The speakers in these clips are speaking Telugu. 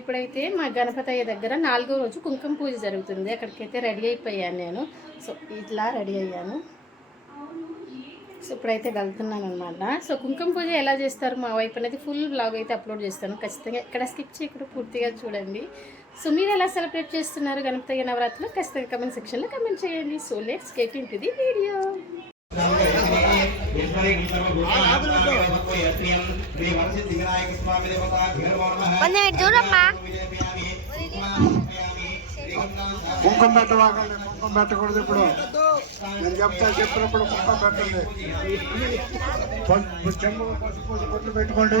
ఇప్పుడైతే మా గణపతయ్య దగ్గర నాలుగో రోజు కుంకుమ పూజ జరుగుతుంది. అక్కడికైతే రెడీ అయిపోయాను నేను. సో ఇట్లా రెడీ అయ్యాను. సో ఇప్పుడైతే వెళ్తున్నాను అనమాట సో కుంకుమ పూజ ఎలా చేస్తారు మా వైపు అనేది ఫుల్ బ్లాగ్ అయితే అప్లోడ్ చేస్తాను. ఖచ్చితంగా ఎక్కడ స్కిప్ చేయకుండా పూర్తిగా చూడండి. సో మీరు ఎలా సెలబ్రేట్ చేస్తున్నారు గణపతయ్య నవరాత్రులు? ఖచ్చితంగా కమెంట్ సెక్షన్లో కమెంట్ చేయండి. So let's get into the video kumkum పెట్టవాకండి కుంకుమ పెట్టకూడదు ఇప్పుడు నేను చెప్తా చెప్పినప్పుడు కుంకుమ పెట్టండి పసుపు- చెంబు పసుపు బొట్లు పెట్టుకోండి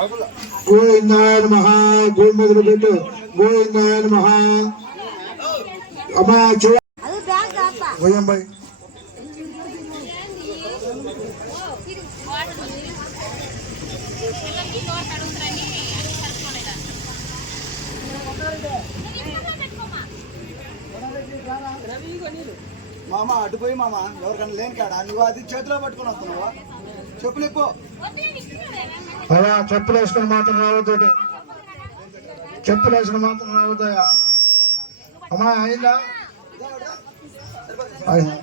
గోవిందాయ నమ. గోవి మొదలు పెట్టు. గోవిందాయ నమ. అమ్మా పోయంబై మామ అటుపోయి మామ. ఎవరికైనా లేని కాడా నువ్వు అది చేతిలో పట్టుకుని వస్తున్నావా? చెప్పులు ఎక్కువ అలా చెప్పులు వేసుకుని మాత్రం రావద్దు చెప్పులు వేసుకుని మాత్రం రావద్దయా అమ్మా అయిందా? అయిందా.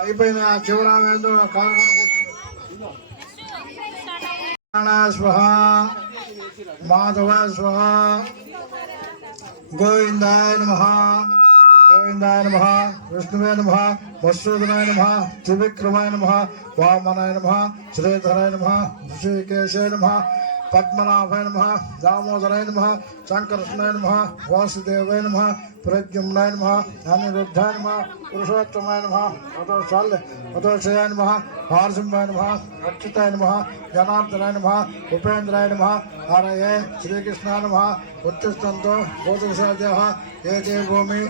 అయిపోయిన ఆ చివరామేందో స్వహ మాధవ స్వహ. గోవిందాయ నమ. గోవిందాయ నమ విష్ణువే నమ వసూదనాయ నమ త్రివిక్రమాయ నమ వామనాయ నమ శ్రీధరాయ నమ ఋషికేశాయ నమ. పద్మనాభాయ నమ దామోదరాయ నమ శంకరష్ణాయ నమ వాసుదేవాయ నమ ప్రద్యుమ్నాయ నమ అనిరుద్ధాయ నమ పురుషోత్తమాయ నమ అతో చాలే అతోషయాయ నమ పారసింహాయ నమ అచ్యుతాయ నమ జనార్దనాయ నమ ఉపేంద్రాయ నమ హరయే శ్రీకృష్ణాయ నమ ఉత్తిష్టంతో గోదృశాద్యాः ఏతే భూమి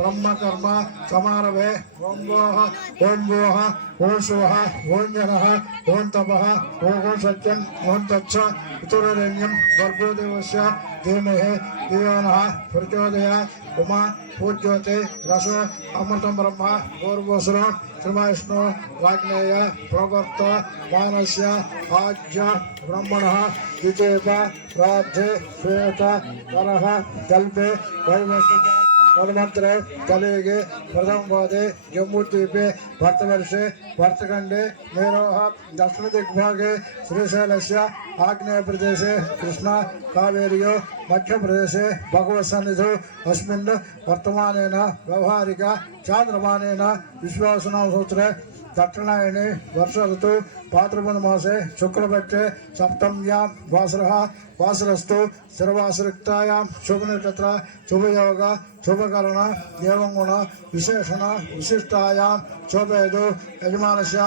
ब्रह्मकर्म समारभे ओं वोः ओं वोः ओं शुवः ओं जनः ओं तपः ओं सत्यम् ओं तच्छ पितुररण्यं गर्भोदेवस्य, धीमहि धियो नः प्रचोदया, उमा, पूज्योति, रस अमृत ब्रह्म गौरवसुरो श्रीमाष्णु वाग्नेय, प्रवर्त, मानस्य आज्य ब्रह्मण, विजेता, राधे, श्वेत, वरः कल्पे वैवस्थ अनंतर प्रथम पादे जम्मूद्वीप भरतवर्ष भरतखंडे मेरोह दक्षिण दिग्भागे श्रीशैल आग्नेय प्रदेश कृष्णा कावेरियो मध्यप्रदेश भगवत्सन्निधु अस्म वर्तमान व्यवहारिक चांद्रमा विश्वास सूत्र దక్షిణాయనే వర్ష ఋతు పాత్రపద మాసే శుక్లపక్షే సప్తమ్యాం వాసర వాసరస్తు స్థిరవాసరిక్తాయాం శుభనక్షత్ర శుభయోగ శుభకరణ దేవంగుణ విశేషణ విశిష్టాయాం శోభేదు యజమానస్య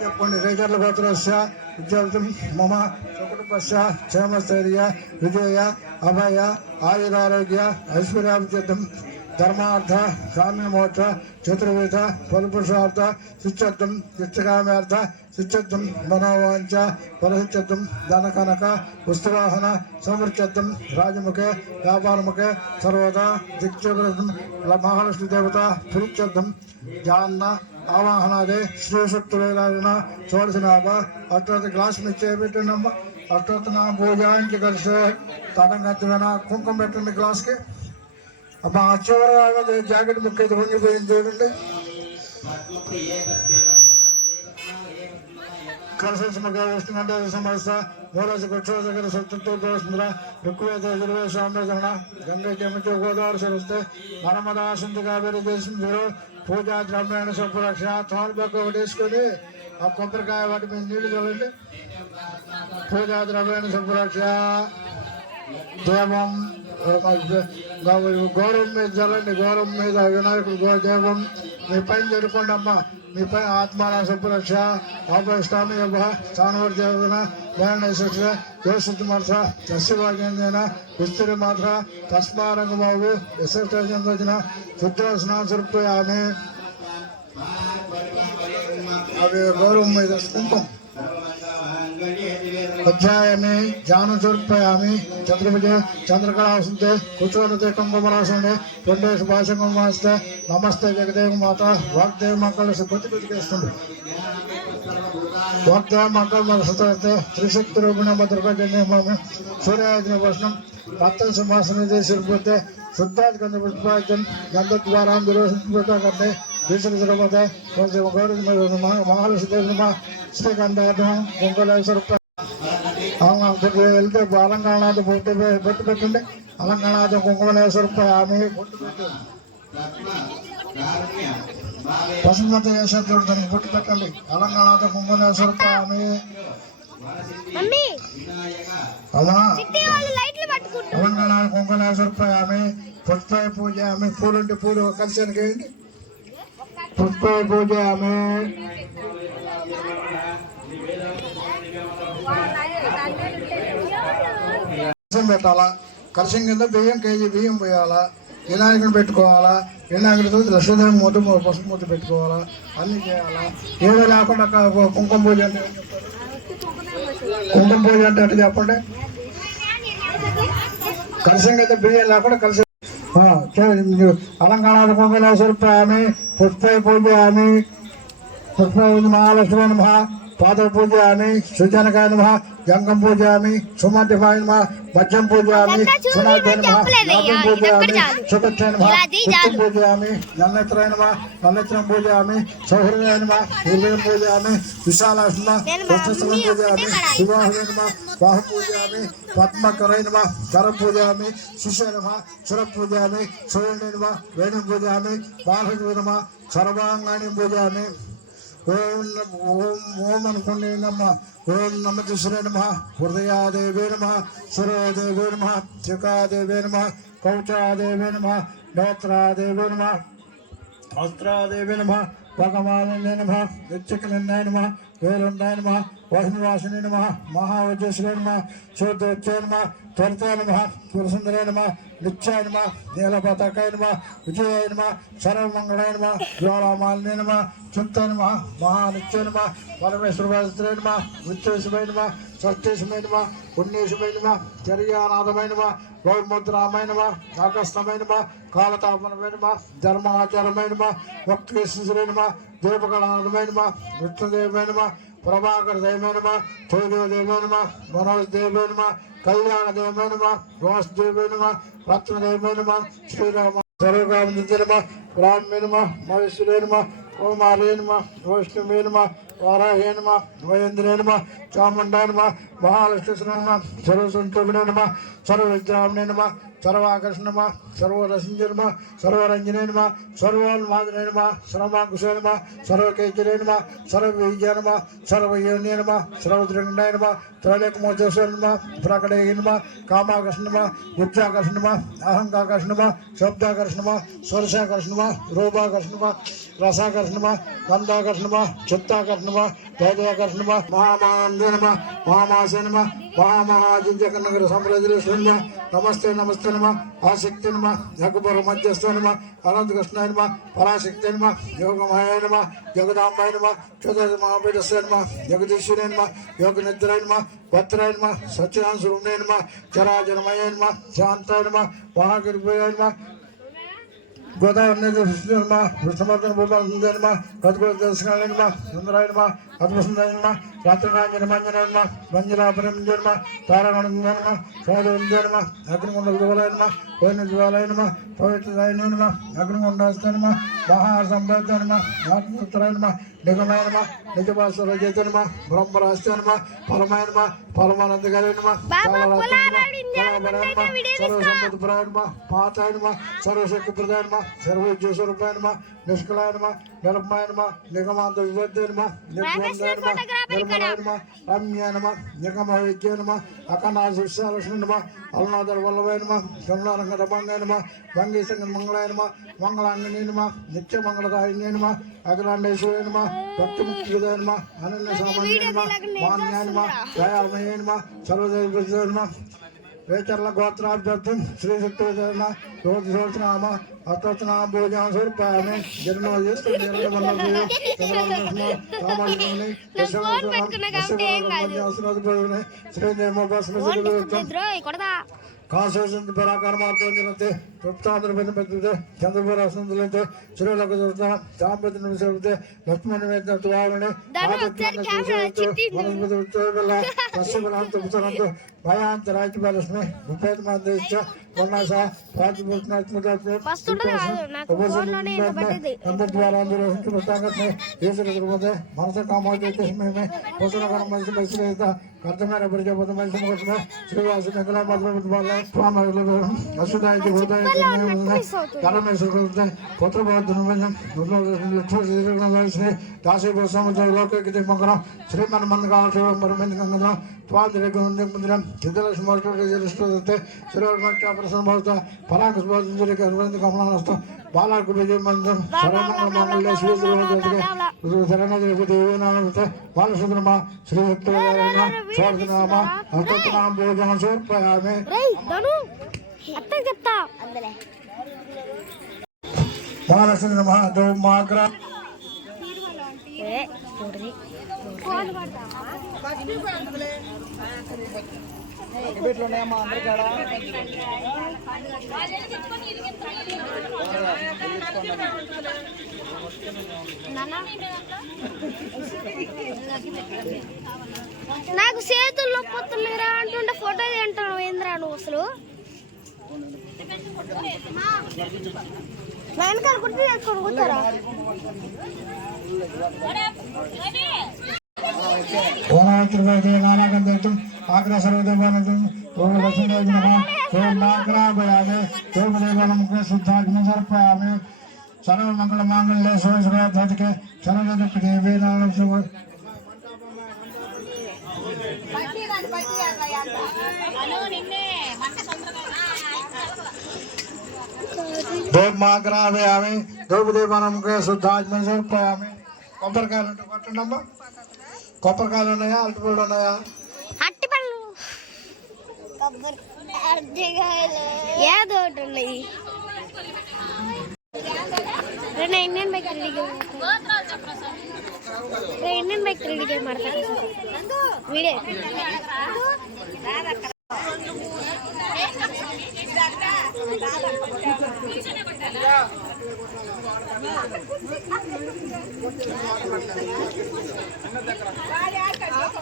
చెప్పండి. రేచర్ల గోత్రస్య విద్యార్థం మమ సకుటుంబస్య క్షేమస్థైర్య విజయ అభయ ఆయురారోగ్య ఐశ్వర్యాభివృద్ధం धर्मार्थ, साम्यमोक्ष, चतुर्विध परपुरुषार्थ शिक्षत्वम शिक्षकाम्यर्थ शिक्षत्वम मनोवांच परशिक्षत्वम धन कनक उत्सवाहन समृचत्वम राजमुखे, व्यापारमुखे, सर्वदा दिक्षुभृतम महालक्ष्मी देवता पुरुषत्वम जान आवाहनादे श्री सत्यवेदारण चोरसनाभ ग्लास में चेबिट नंबर अष्टोत्तर ग्लास के అమ్మ చివరి జాకెట్ ముక్క అయితే వంగిపోయింది చూడండి కలశమక విష్ణుగంట సమస్త మూలసి కుక్షోదగర సత్తుర ఎక్కువేత గోదావరి సరిస్తే నర్మదా సింధు కావేరి దేశంలో పూజా ద్రవ్యాణ సంరక్ష తోలు ఒకటేసుకొని ఆ కొబ్బరికాయ వాటి మీద నీళ్ళు చల్లండి పూజా ద్రవ్యాణ సంరక్ష దేవం గౌరవం మీద చల్లండి గౌరవం మీద వినాయకుడు గో దేవం మీ పైన జరుపుకోండి అమ్మా. మీ పైన ఆత్మాన సంరక్ష ఆపరిష్టామి యభ స్థానవర్ దేవన ధ్యానేశ్వర యోశుద్ధి మాత్ర తస్యభాగ్యేన విస్తరి మాత్ర తస్మారంగబాబు యశస్వచన శుద్ధ ఆమె. అవి గౌరవం మీద కుంకుమ. అధ్యాయమి ధ్యానం సమర్పయామి చంద్రభుజ చంద్రకళాసంతే కుచోరతే కుంభమరాసండే రెండేసి భాషంగమాస్తే నమస్తే జగదేవ మాత వాగ్దేవ మక్కలు కొద్ది కొద్దిగా వాగ్దేవ మక్కలు మన త్రిశక్తి రూపిణ భద్రపజన్యమామి సూర్యాయజన భోషణం రక్త సింహాసన చేసిపోతే శుద్ధాది కంద పుష్పాయజన్ గంధ ద్వారా దురోహిత కంటే దీక్షలు తిరగతే గౌరవ మహాలక్ష్మి శ్రీకంఠ కుంకలేశ్వర వెళ్తే అలంకరణాథ బొట్టు బొట్టు పెట్టండి. అలంకరణాథ కుంకుమలేశ్వర ఆమె బొట్టు పెట్టండి పశుపతి వేసేటప్పుడు దానికి బొట్టు పెట్టండి. అలంకరణాథ కుంకుమలేశ్వర ఆమె అమ్మా చిట్టి వాళ్ళు లైట్లు పట్టుకుంటారు అలంకరణ కుంకుమలేశ్వర ఆమె పుష్ప పూజ ఆమె పూలుంటే పూలు కలిసి వేయండి పుష్ప పూజ ఆమె. కలశం పెట్టాలా? కలశం కింద బియ్యం కేజీ బియ్యం పోయాలా? వినాయకుడు పెట్టుకోవాలా? వినాయకుడితో లక్ష్మీదేవి మూత పసుపు మూత పెట్టుకోవాలా? అన్ని చేయాలా? ఏదో లేకుండా కుంకుమ పూజ అంటే కుంకుమ పూజ అంటే అట్లా చెప్పండి? కలశం కింద బియ్యం లేకుండా కలిసి అలంకారాల కుంకుమ ఆమె పుష్ప పూజ ఆమె పుష్ప మహాలక్ష్మి మహా पादं पूजयामि सुजनकाय नमः जङ्गं पूजयामि सुमध्यमाय नमः मध्यं पूजा सुनाभ्य नम नाभं पूजा सुकक्षाय नमः सुक्तं पूजा नन्नेत्राय नमः नन्नेत्रं पूजयामि सौहृदय नम हृदयं पूजयामि विशालाय नमः कृष्णस्थलं पूजयामि शिवाहृदय नमः बाहुं पूजयामि पद्मकरय नमः करं पूजयामि सुशय नमः सुरं पूजयामि सुवर्णे नमः वेणुं पूजयामि बालहृदय नमः सर्वाङ्गाणिं पूजयामि। ఓం ఓం ఓం అనుకోండి నమ్మ ఓం నమ. శ్రీ నమ హృదయాదేవే నమ సురోదేవే నమ త్రికాదేవే నమ కౌచాదేవే నమ నేత్రాదేవే నమ వస్త్రాదేవి నమ భగవాన్ నమ నిత్యకలిందాయ నమ వేలుండాయ నమ వహినివాసిని నమ మహావజస్వే నమ శోధోచ్చే నమ త్వరితే నమ పురసుందరే నమ నిత్యాయ నమ నీలపతాకాయ నమ విజయాయ నమ సర్వమంగళాయ నమ జ్వాలామాలినే నమ చింత నమ మహానిత్య నమ పరమేశ్వరవాసరే నమ విచ్చేశమై నమ షష్ఠేశమై నమ పుణ్యేశమై నమ చర్యానాథమై నమ గౌముద్రామై నమ ఆకస్తమై నమ కాలతాపనమై నమ ధర్మాచారమై నమ వక్రేశ్వరే నమ దేవగణాథమై నమ విష్ణుదేవై నమ ప్రభాకర దేవై నమ తోదేవై నమ మనోజ్ దేవై నమ కళ్యాణ దేవై నమ వాసుదేవై నమ రత్నదేవై నమ శ్రీరామ సర్వకామ నమ బ్రాహ్మణ నమ మహేశ్వరే నమ కుమారే నమ వైష్ణవే నమ వారాహే నమ మహేంద్రే నమ చాముండా నమ మహాలక్ష్మి నమ సర్వసంతోషిణే నమ సర్వవిద్రామణే నమ సర్వాకర్షణ నమ సర్వరసింజ నమ సర్వరంజనే నమ సర్వోన్మాదనే నమ సర్వాంకుశే నమ సర్వకేచరే నమ సర్వవిజయ నమ సర్వయోన్య నమ సర్వదృండాయ నమ త్రైలేకమోచేశ్వర నమ జగపుర అనంత కృష్ణాయ నమ పరాశక్తి నమ చతుర్థ యోగ నిద్రాయ నమ భద్రాయ నమ సత్యనారాయణ స్వరూపే గోదావరి నమ విష్ణువర్ధన భూపాల నమ గద్గోళ దర్శనాయ నమ పద్మసుందరమ రాత్రిరాంజనమంజనమ మంజలాపురం జన్మ తారాగణమ సాధువం జన్మ అగ్నిగుండ విధులైనమ పోయిన జ్వాలైనమ పవిత్రదాయనమ అగ్నిగుండాస్తనమ మహాసంభవనమ నాటనమ నిగమాయనమ నిజభాసుర చైతన్యమ బ్రహ్మరాస్తనమ ఫలమైనమ ఫలమానంద కలిగినమ సర్వసంపద ప్రయాణమ పాతాయనమ సర్వశక్తి ప్రధానమ సర్వోజ్యోస్వరూపాయనమ నిష్కలాయనమా నిలపమాయనమా నిగమాంత వివేద్యనమా నిర్భూందయనమా నిర్మలాయనమా రమ్యానమా నిగమ విద్యనమా అఖండా శిష్యాలక్ష్మణమా అరుణాదర వల్లభాయనమా కరుణారంగ రమాంగాయనమా వంగీసంగ మంగళాయనమా మంగళాంగనేనమా నిత్య మంగళదాయినేనమా అఖిలాండేశ్వరేనమా భక్తి ముఖ్యదయనమా అనన్య సామాన్యనమా మాన్యాయనమా దయామయేనమా సర్వదైవ ప్రజనమా వేచర్ల గోత్రాభ్యర్థం శ్రీ శక్తి విజయన జ్యోతి సోచనామా అష్టోత్తనాం భోజనాసుర్పామి జన్మో చేస్తూ నిర్మల ಕಾನ್ಸ್ಟಿಟ್ಯೂಷನ್ ಪ್ರಕಾರ ಮಾತ್ರ ತೃಪ್ತಾಂಧ್ರಪತಿ ಬರ್ತದೆ ಚಂದ್ರಪುರ ಹಸ್ತಂದಲಂತೆ ಚಿರೋಲಕ ದೊರೆತ ತಾಂಬತಿ ನಿಮಿಷ ಇರುತ್ತೆ ಲಕ್ಷ್ಮಣ ವೇದ ತುವಾವಣೆ ಪಶ್ಚಿಮಲಾಂತ ಉತ್ತರಾಂತ ಭಯಾಂತ ರಾಜ್ಯಪಾಲಕ್ಷ್ಮಿ ಮುಪ್ಪತ್ತು ಮಂದಿ ಇಚ್ಛ కొన్నాస రాజు మనస కామాజీ మనసు వర్ధమాన ప్రజాపతమైన సమకృష్ణ శ్రీవాసు మంగళామాత్మల స్వామి అసుదాయకి హృదయ పుత్రభావం దాసీభూ సముద్ర లోకకి మంగళం శ్రీమన్ మంగళ పరమైన గంగళం త్వాంధ్రం చిత్తలక్ష్మీ సురవర్మక్షాపరసంభవత పరాంకుశోధిక అనుబంధ కమలానస్తం బాలాకు విజయమందం సరమంగళమంగళ శ్రీధరణ శరణ తిరుపతి యోనామత బాలసుందరమ శ్రీభక్తనామ శోధనామ అంతనామ భోజనం సమర్పయామి. చెప్తా. బాలసుందరమ దౌమాగ్ర ఏ ఉన్నాయమ్మా అందరి కాడ నాకు చేతుల్లో పొత్తున్నాయిరా అంటుండే ఫోటో తింటాను ఏంద్రా నువ్వు అసలు? వెనకాల కుర్చీ చేసుకొని కూర్చోరా? ఓనాయకుడిపై జయనానాకం తెచ్చుం ఆగ్రా సర్వదేవాలయం ఓం లక్ష్మీదేవి నమ ఓం నాగ్రా భయామి ఓం దేవాలముఖ శుద్ధాగ్ని సర్పయామి సర్వ మంగళ మాంగళ్య శివశివాధికే సర్వదత్త దేవీ నామం శివ దేవ్ మాగ్రామి ఆమె దేవదేవాలముఖ శుద్ధాగ్ని సర్పయామి కొబ్బరికాయలు అంటే కొట్టండమ్మా కొబ్బరికాయలు ఉన్నాయా అరటిపళ్ళు ఉన్నాయా అట్టి పళ్ళు ఏదో ఒకటి ఉన్నాయి రెండు ఇండియన్ బైక్ రెడీగా ఇండియన్ బైక్ రెడీగా ಮಾಡ್ತಾರೆ ವಿಡಿಯೋ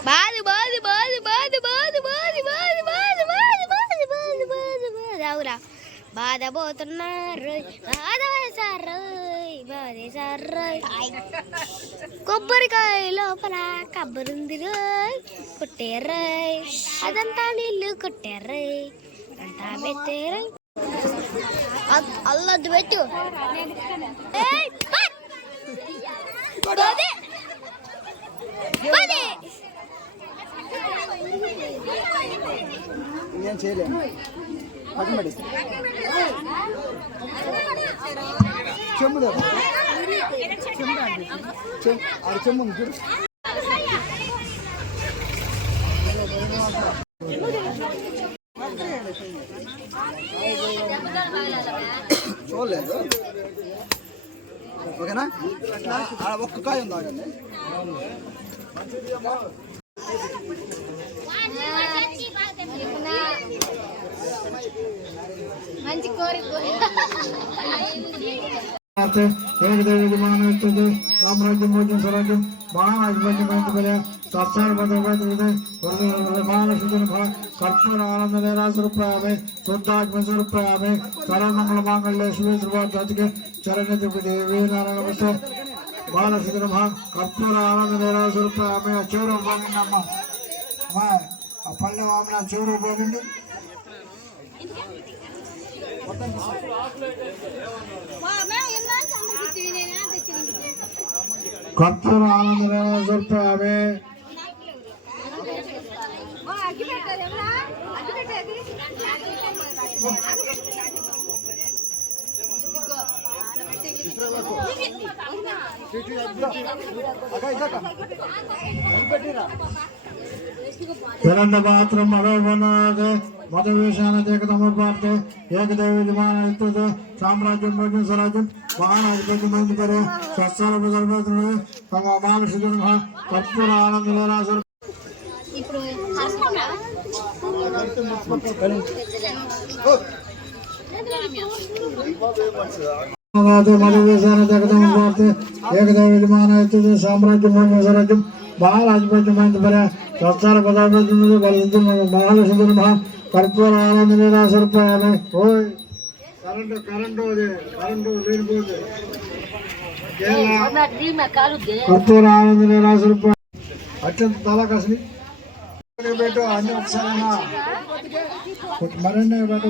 బాదు బాదు బాదు బాదు బాదు బాదు బాదు బాదు బాదు బాదు బాదు బాదు బాదు అవురా బాధపోతున్నారు బాధ వేశారు కొట్టేశారోయ్ కొబ్బరికాయ లోపల కబ్బరుంది రోయ్. కొట్టేరాయ్. అదంతా నీళ్ళు కొట్టారాయ్. అంతా పెట్టారాయ్. అల్లద్దు పెట్టు. చెమ్ముదా చెమ్ము ఆడ చూడలేదు ఓకేనా ఒక్క కాయ ఉంది ఆగండి మంచి కోరిక. ఏకదేవి విమానస్తుంది సామ్రాజ్యం భోజనం స్వరాజ్యం మహారాజ్యం తత్సార విమానసుజన కర్పూర ఆనంద నిరాశరూపాయామి శుద్ధాత్మ స్వరూపాయామి సర్వమంగళ మాంగళ్య శివ శ్రీవార్తకి చరణ్య దేవి నారాయణ వస్తే బాలసుజన కర్పూర ఆమె. పెట్టిరా చివరి పోగిందమ్మ ఆ పల్లె వామన చివరి పోగింది కర్పూర ఆనంద నిరాశరూపాయామి హిరణ్య పాత్రం అడవనాథ మతవేశాన ఏకతమ పార్తే ఏకదేవి విమాన సామ్రాజ్యం భోజన స్వరాజ్యం మహారాజపతి మంది పరే స్వస్థల ప్రజలు తమ మానసిక కర్పూర ఆనంద నిరాశరు ఇప్పుడు మధువేశాన జగదమ పార్తే ఏకదేవి విమాన సామ్రాజ్యం భోజన స్వరాజ్యం మహారాజపతి మంది పరే స్వస్థల ప్రజాపతి బలించు మహాలక్ష్మి మహా కర్పూర ఆనంద నిరాశరు ఓయ్ కరెంటు కరెంటు అది కరెంటు లేనిపోతుంది కర్పూర ఆనంద నిరాశరు అత్యంత తల కసి పెట్టు అన్ని ఒకసారైనా మరిన్ని పెట్టు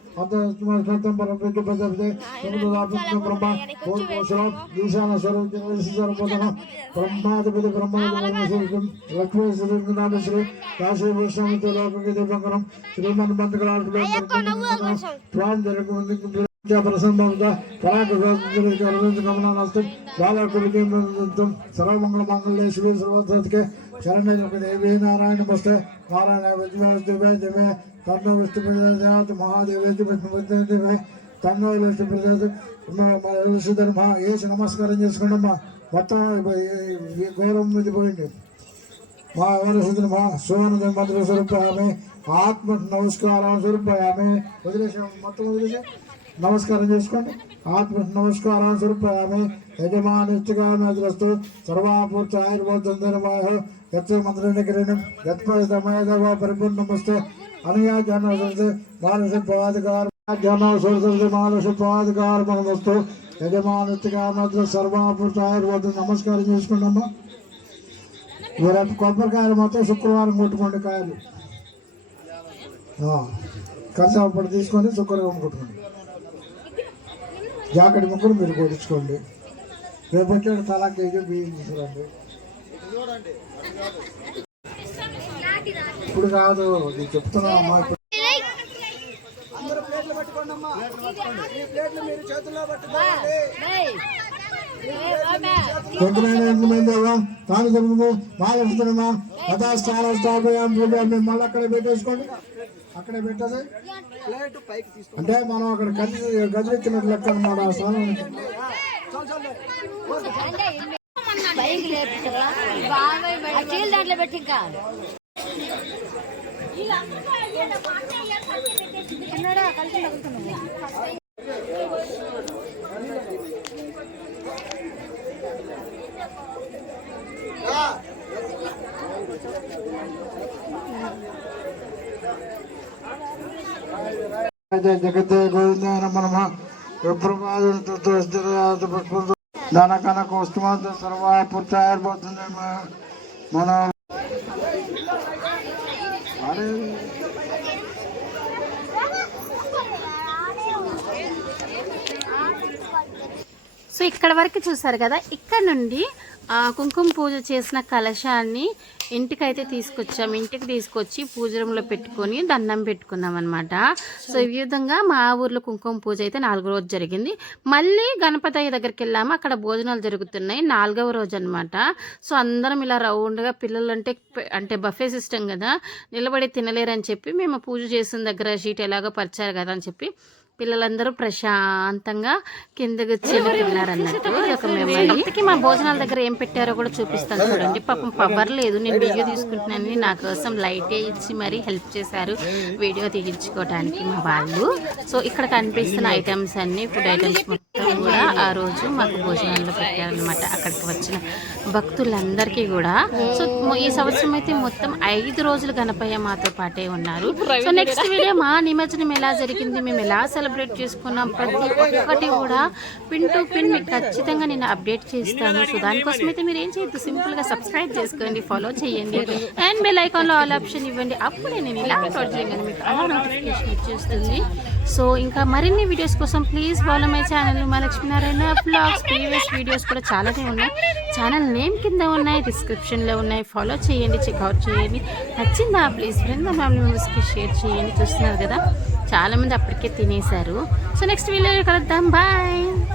బ్రహ్మాధిపతి బ్రహ్మాధిపతి లక్ష్మీ శ్రీ నామశ్రీ కాశీ విశ్రామిత లోకకి దివ్యంకరం శ్రీమన్ బంధుకలాడు ప్రసన్నత పరాకమనాస్తం బాలకుడికి సర్వమంగళ మంగళ శివ సర్వతకే శరణ్య దేవి నారాయణ మస్తే నారాయణ విద్మే దిమే తన్నో విష్ణు ప్రజాత మహాదేవ విష్ణు తన్నో విష్ణు ప్రజాత విష్ణుధర్మ ఏసు నమస్కారం చేసుకోండమ్మా మొత్తం గౌరవం ఇది పోయింది. మా వరసుద్ర మా సువర్ణ మంత్ర స్వరూపాయామి ఆత్మ నమస్కారం స్వరూపాయామి వదిలేసాం మొత్తం వదిలేసాం నమస్కారం చేసుకోండి ఆత్మ నమస్కారం స్వరూపాయామి యజమానిష్టగామద్రస్తు సర్వాపూర్తి ఆయుర్బోధంధనమాయ యత్ర మంత్రనికరణం యత్పదమయదవ పరిపూర్ణమస్తే అనయా జన మానస పవాధికార జన సరస్వతి మానస పవాధికార మనమస్తు సర్వాపూర్తి ఆయుర్బోధం నమస్కారం చేసుకోండి రేపు కొబ్బరికాయలు మొత్తం శుక్రవారం కొట్టుకోండి కాయలు. కలిసి తీసుకొని శుక్రవారం కొట్టుకోండి. జాకెట్ ముక్కలు మీరు కొట్టించుకోండి. రేపు వచ్చాడు తలా కేజీ బియ్యం తీసుకురండి. ఇప్పుడు కాదు నేను చెప్తున్నా అమ్మా అందరూ ప్లేట్లు పట్టుకోండి అమ్మా. ఈ ప్లేట్లు మీరు చేతుల్లో పట్టుకోండి. కొంతమంది తాను చెప్తుంది బాలకృష్ణమా యథాస్థాన స్థాపయాం మేము మళ్ళీ అక్కడ పెట్టేసుకోండి. అక్కడే పెట్టదు? ప్లేట్ పైకి తీసుకో అంటే మనం అక్కడ గది గదిరెక్కినట్టు లెక్క అనమాట ఆ స్థానం బైక్ లేపుతారా ఆ. చీల్ దాంట్లో పెట్టి ఇంకా చిన్నడా కలిసి తగ్గుతున్నాడు జగతే గోవింద నమ. విప్రమాదు దాన కనక వస్తుమాత సర్వా పుత్రాయర్పోతుంది మన అరే. సో ఇక్కడ వరకు చూసారు కదా ఇక్కడ నుండి కుంకుమ పూజ చేసిన కలశాన్ని ఇంటికైతే తీసుకొచ్చాం ఇంటికి తీసుకొచ్చి పూజ రూమ్లో పెట్టుకొని దండం పెట్టుకున్నాం అనమాట సో ఈ విధంగా మా ఊర్లో కుంకుమ పూజ అయితే నాలుగో రోజు జరిగింది. మళ్ళీ గణపతయ్య దగ్గరికి వెళ్ళాము. అక్కడ భోజనాలు జరుగుతున్నాయి. నాలుగవ రోజు అనమాట సో అందరం ఇలా రౌండ్గా పిల్లలు అంటే అంటే బఫే సిస్టమ్ కదా. నిలబడి తినలేరని చెప్పి మేము పూజ చేసిన దగ్గర షీట్ ఎలాగో పరిచారు కదా అని చెప్పి పిల్లలందరూ ప్రశాంతంగా కిందకి వచ్చి తిన్నారన్నట్టు ఇది ఒక మెమరీ. మా భోజనాల దగ్గర ఏం పెట్టారో కూడా చూపిస్తాను చూడండి. పాపం పవర్ లేదు. నేను వీడియో తీసుకుంటున్నానని నా కోసం లైట్ ఇచ్చి మరీ హెల్ప్ చేశారు వీడియో తీయించుకోవడానికి మా వాళ్ళు. సో ఇక్కడ కనిపిస్తున్న ఐటమ్స్ అన్ని ఫుడ్ ఐటమ్స్ మొత్తం కూడా ఆ రోజు మాకు భోజనాల్లో పెట్టారనమాట అక్కడికి వచ్చిన భక్తులందరికీ కూడా. సో ఈ సంవత్సరం అయితే మొత్తం ఐదు రోజులు గణపయ్య మాతో పాటే ఉన్నారు. సో నెక్స్ట్ వీడియో మా నిమజ్జనం ఎలా జరిగింది మేము ఎలా సెలబ్రేట్ చేసుకున్నాం ప్రతి ఒక్కటి కూడా పిన్ టు పిన్ మీకు ఖచ్చితంగా నేను అప్డేట్ చేస్తాను. సో దానికోసం అయితే మీరు ఏం చేయొద్దు? సింపుల్గా సబ్స్క్రైబ్ చేసుకోండి ఫాలో చేయండి. అండ్ బెల్ ఐకాన్లో ఆల్ ఆప్షన్ ఇవ్వండి. అప్పుడే నేను ఇలా అప్లోడ్ చేయగానే మీకు అలా నోటిఫికేషన్ వచ్చేస్తుంది. సో ఇంకా మరిన్ని వీడియోస్ కోసం ప్లీజ్ ఫాలో మై ఛానల్ మా లక్ష్మీనారాయణ బ్లాగ్స్ ప్రీవియస్ వీడియోస్ కూడా చాలానే ఉన్నాయి. ఛానల్ నేమ్ కింద ఉన్నాయి డిస్క్రిప్షన్లో ఉన్నాయి. ఫాలో చేయండి చెక్అవుట్ చేయండి. నచ్చిందా? ప్లీజ్ ఫ్రెండ్ ఫ్యామిలీ మెంబర్స్కి షేర్ చేయండి. చూస్తున్నారు కదా? చాలామంది అప్పటికే తినేశారు. సో నెక్స్ట్ వీడియోలో కలుద్దాం. బాయ్.